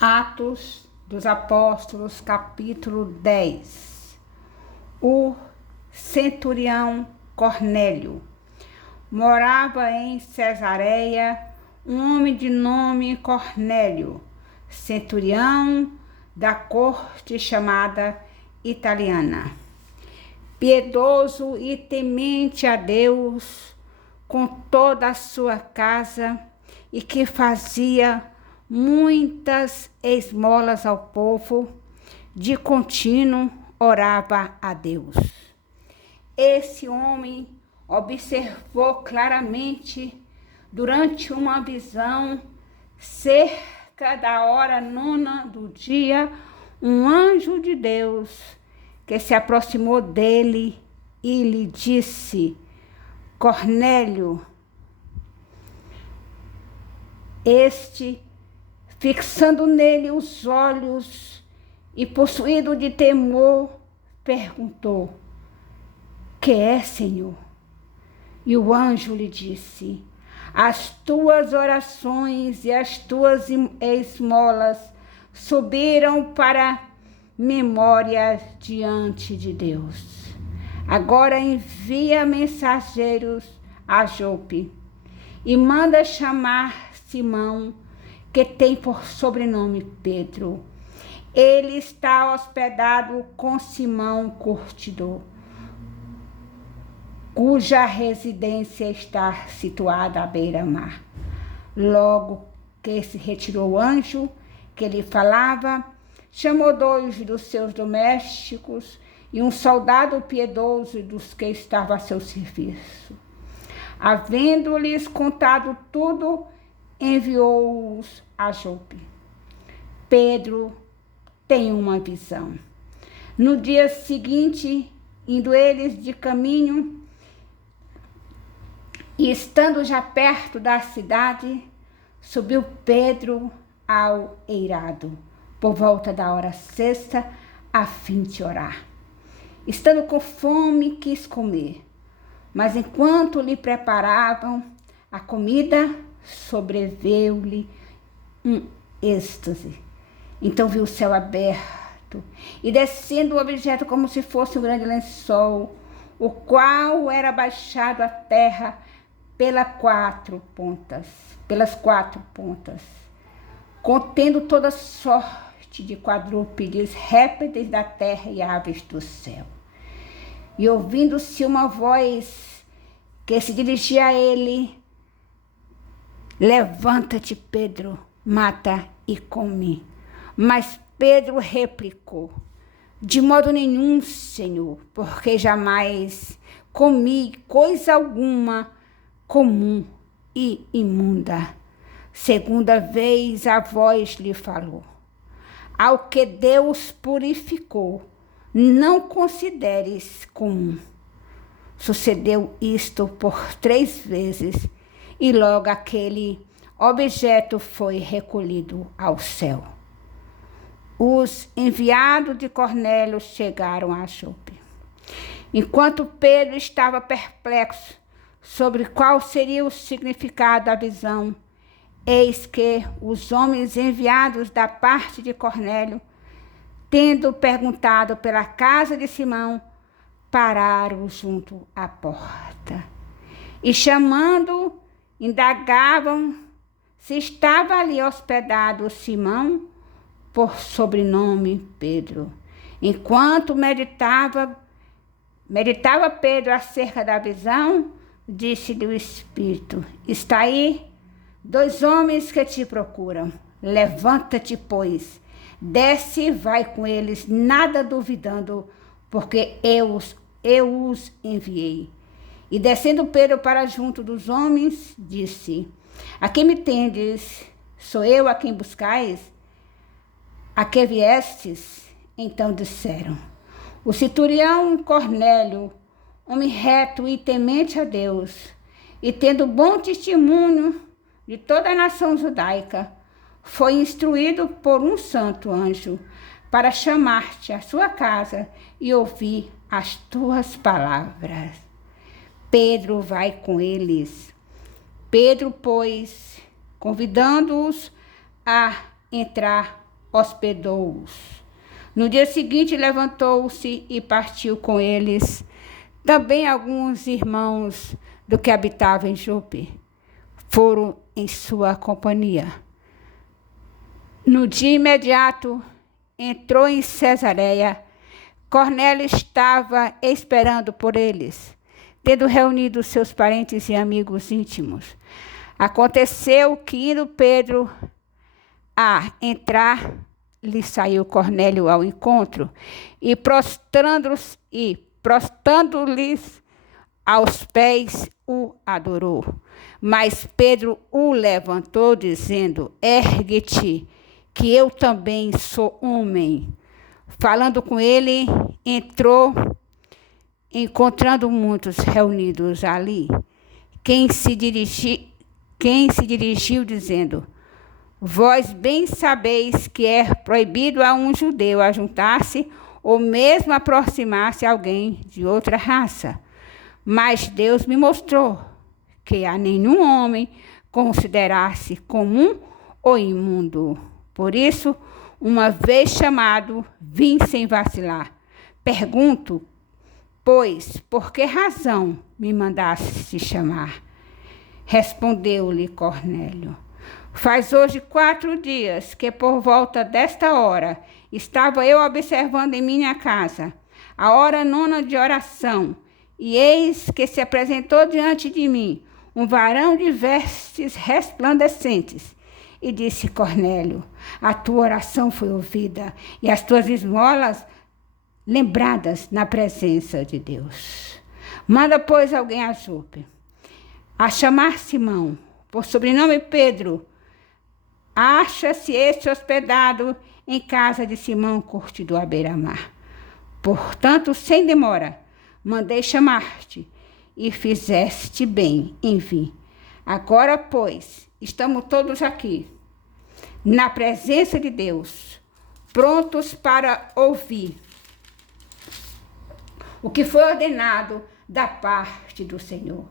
Atos dos Apóstolos, capítulo 10. O centurião Cornélio. Morava em Cesareia um homem de nome Cornélio, centurião da corte chamada italiana, piedoso e temente a Deus com toda a sua casa, e que fazia muitas esmolas ao povo, de contínuo orava a Deus. Esse homem observou claramente, durante uma visão, cerca da hora 9 do dia, um anjo de Deus que se aproximou dele e lhe disse: Cornélio. Este, fixando nele os olhos e possuído de temor, perguntou: Que é, Senhor? E o anjo lhe disse: As tuas orações e as tuas esmolas subiram para memória diante de Deus. Agora envia mensageiros a Jope e manda chamar Simão, que tem por sobrenome Pedro. Ele está hospedado com Simão Curtidor, cuja residência está situada à beira-mar. Logo que se retirou o anjo que lhe falava, chamou 2 dos seus domésticos e um soldado piedoso dos que estava a seu serviço. Havendo-lhes contado tudo, enviou-os a Jope. Pedro tem uma visão. No dia seguinte, indo eles de caminho, e estando já perto da cidade, subiu Pedro ao eirado, por volta da hora 6, a fim de orar. Estando com fome, quis comer, mas enquanto lhe preparavam a comida, sobreveio-lhe um êxtase. Então viu o céu aberto e descendo o objeto como se fosse um grande lençol, o qual era baixado à terra pelas quatro pontas, contendo toda sorte de quadrúpedes, répteis da terra e aves do céu. E ouvindo-se uma voz que se dirigia a ele: Levanta-te, Pedro, mata e come. Mas Pedro replicou: De modo nenhum, Senhor, porque jamais comi coisa alguma comum e imunda. Segunda vez a voz lhe falou: Ao que Deus purificou, não consideres comum. Sucedeu isto por 3 vezes, e logo aquele objeto foi recolhido ao céu. Os enviados de Cornélio chegaram a Jope. Enquanto Pedro estava perplexo sobre qual seria o significado da visão, eis que os homens enviados da parte de Cornélio, tendo perguntado pela casa de Simão, pararam junto à porta. E chamando, indagavam se estava ali hospedado Simão, por sobrenome Pedro. Enquanto meditava Pedro acerca da visão, disse-lhe o Espírito: Está aí 2 homens que te procuram. Levanta-te, pois, desce e vai com eles, nada duvidando, porque eu os enviei. E descendo Pedro para junto dos homens, disse: A quem me tendes? Sou eu a quem buscais? A que viestes? Então disseram: O centurião Cornélio, homem reto e temente a Deus, e tendo bom testemunho de toda a nação judaica, foi instruído por um santo anjo para chamar-te à sua casa e ouvir as tuas palavras. Pedro vai com eles. Pedro, pois, convidando-os a entrar, hospedou-os. No dia seguinte, levantou-se e partiu com eles também alguns irmãos do que habitavam em Jope. Foram em sua companhia. No dia imediato, entrou em Cesareia. Cornélio estava esperando por eles, tendo reunido seus parentes e amigos íntimos. Aconteceu que, indo Pedro a entrar, lhe saiu Cornélio ao encontro e prostrando-lhes aos pés, o adorou. Mas Pedro o levantou, dizendo: ergue-te, que eu também sou homem. Falando com ele, entrou, encontrando muitos reunidos ali, quem se dirigiu dizendo: vós bem sabeis que é proibido a um judeu ajuntar-se ou mesmo aproximar-se a alguém de outra raça. Mas Deus me mostrou que a nenhum homem considerasse comum ou imundo. Por isso, uma vez chamado, vim sem vacilar. Pergunto, pois, por que razão me mandaste chamar? Respondeu-lhe Cornélio: faz hoje 4 dias que por volta desta hora estava eu observando em minha casa a hora 9 de oração, e eis que se apresentou diante de mim um varão de vestes resplandecentes. E disse Cornélio: a tua oração foi ouvida e as tuas esmolas lembradas na presença de Deus. Manda, pois, alguém a Jope, a chamar Simão, por sobrenome Pedro. Acha-se este hospedado em casa de Simão, curtidor à beira-mar. Portanto, sem demora, mandei chamar-te, e fizeste bem em vir. Agora, pois, estamos todos aqui, na presença de Deus, prontos para ouvir o que foi ordenado da parte do Senhor.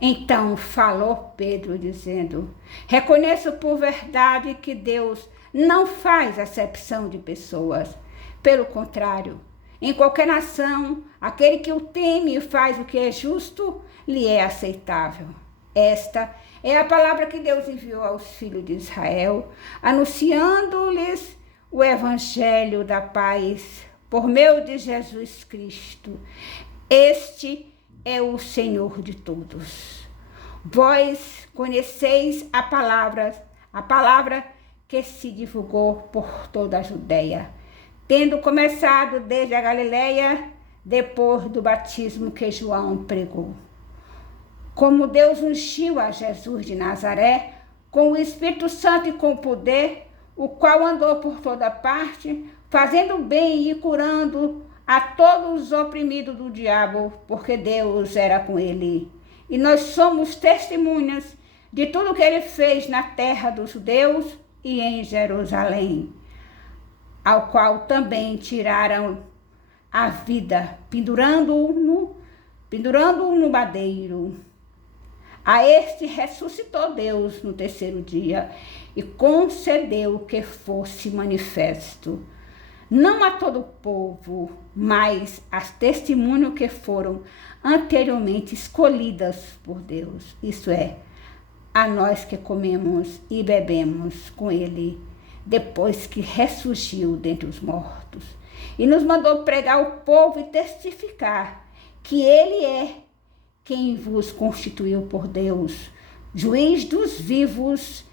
Então falou Pedro, dizendo: reconheço por verdade que Deus não faz acepção de pessoas. Pelo contrário, em qualquer nação, aquele que o teme e faz o que é justo, lhe é aceitável. Esta é a palavra que Deus enviou aos filhos de Israel, anunciando-lhes o evangelho da paz por meio de Jesus Cristo. Este é o Senhor de todos. Vós conheceis a palavra que se divulgou por toda a Judeia, tendo começado desde a Galileia, depois do batismo que João pregou. Como Deus ungiu a Jesus de Nazaré com o Espírito Santo e com poder, o qual andou por toda parte, fazendo bem e curando a todos os oprimidos do diabo, porque Deus era com ele. E nós somos testemunhas de tudo que ele fez na terra dos judeus e em Jerusalém, ao qual também tiraram a vida, pendurando-o no madeiro. A este ressuscitou Deus no 3º dia e concedeu que fosse manifesto, não a todo o povo, mas as testemunhas que foram anteriormente escolhidas por Deus, isto é, a nós que comemos e bebemos com ele, depois que ressurgiu dentre os mortos, e nos mandou pregar ao povo e testificar que ele é quem vos constituiu por Deus, juiz dos vivos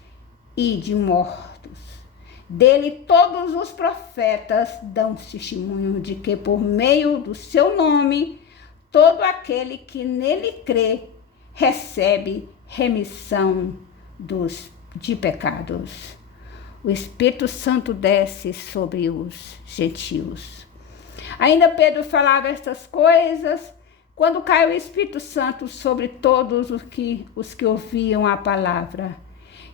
e de mortos. Dele todos os profetas dão testemunho de que por meio do seu nome, todo aquele que nele crê recebe remissão de pecados. O Espírito Santo desce sobre os gentios. Ainda Pedro falava estas coisas quando caiu o Espírito Santo sobre todos os que ouviam a palavra.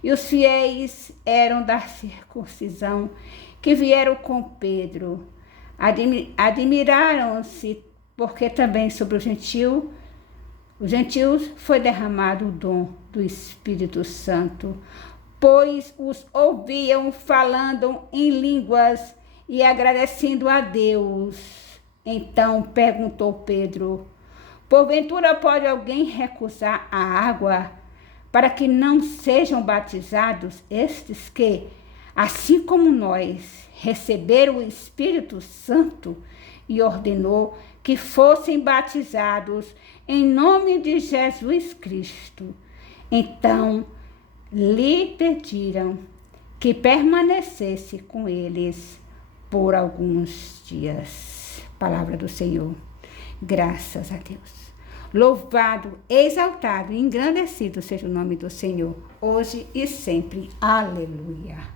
E os fiéis eram da circuncisão que vieram com Pedro. Admiraram-se, porque também sobre os gentios foi derramado o dom do Espírito Santo, pois os ouviam falando em línguas e agradecendo a Deus. Então perguntou Pedro: porventura pode alguém recusar a água para que não sejam batizados estes que, assim como nós, receberam o Espírito Santo? E ordenou que fossem batizados em nome de Jesus Cristo. Então lhe pediram que permanecesse com eles por alguns dias. Palavra do Senhor. Graças a Deus. Louvado, exaltado e engrandecido seja o nome do Senhor, hoje e sempre. Aleluia.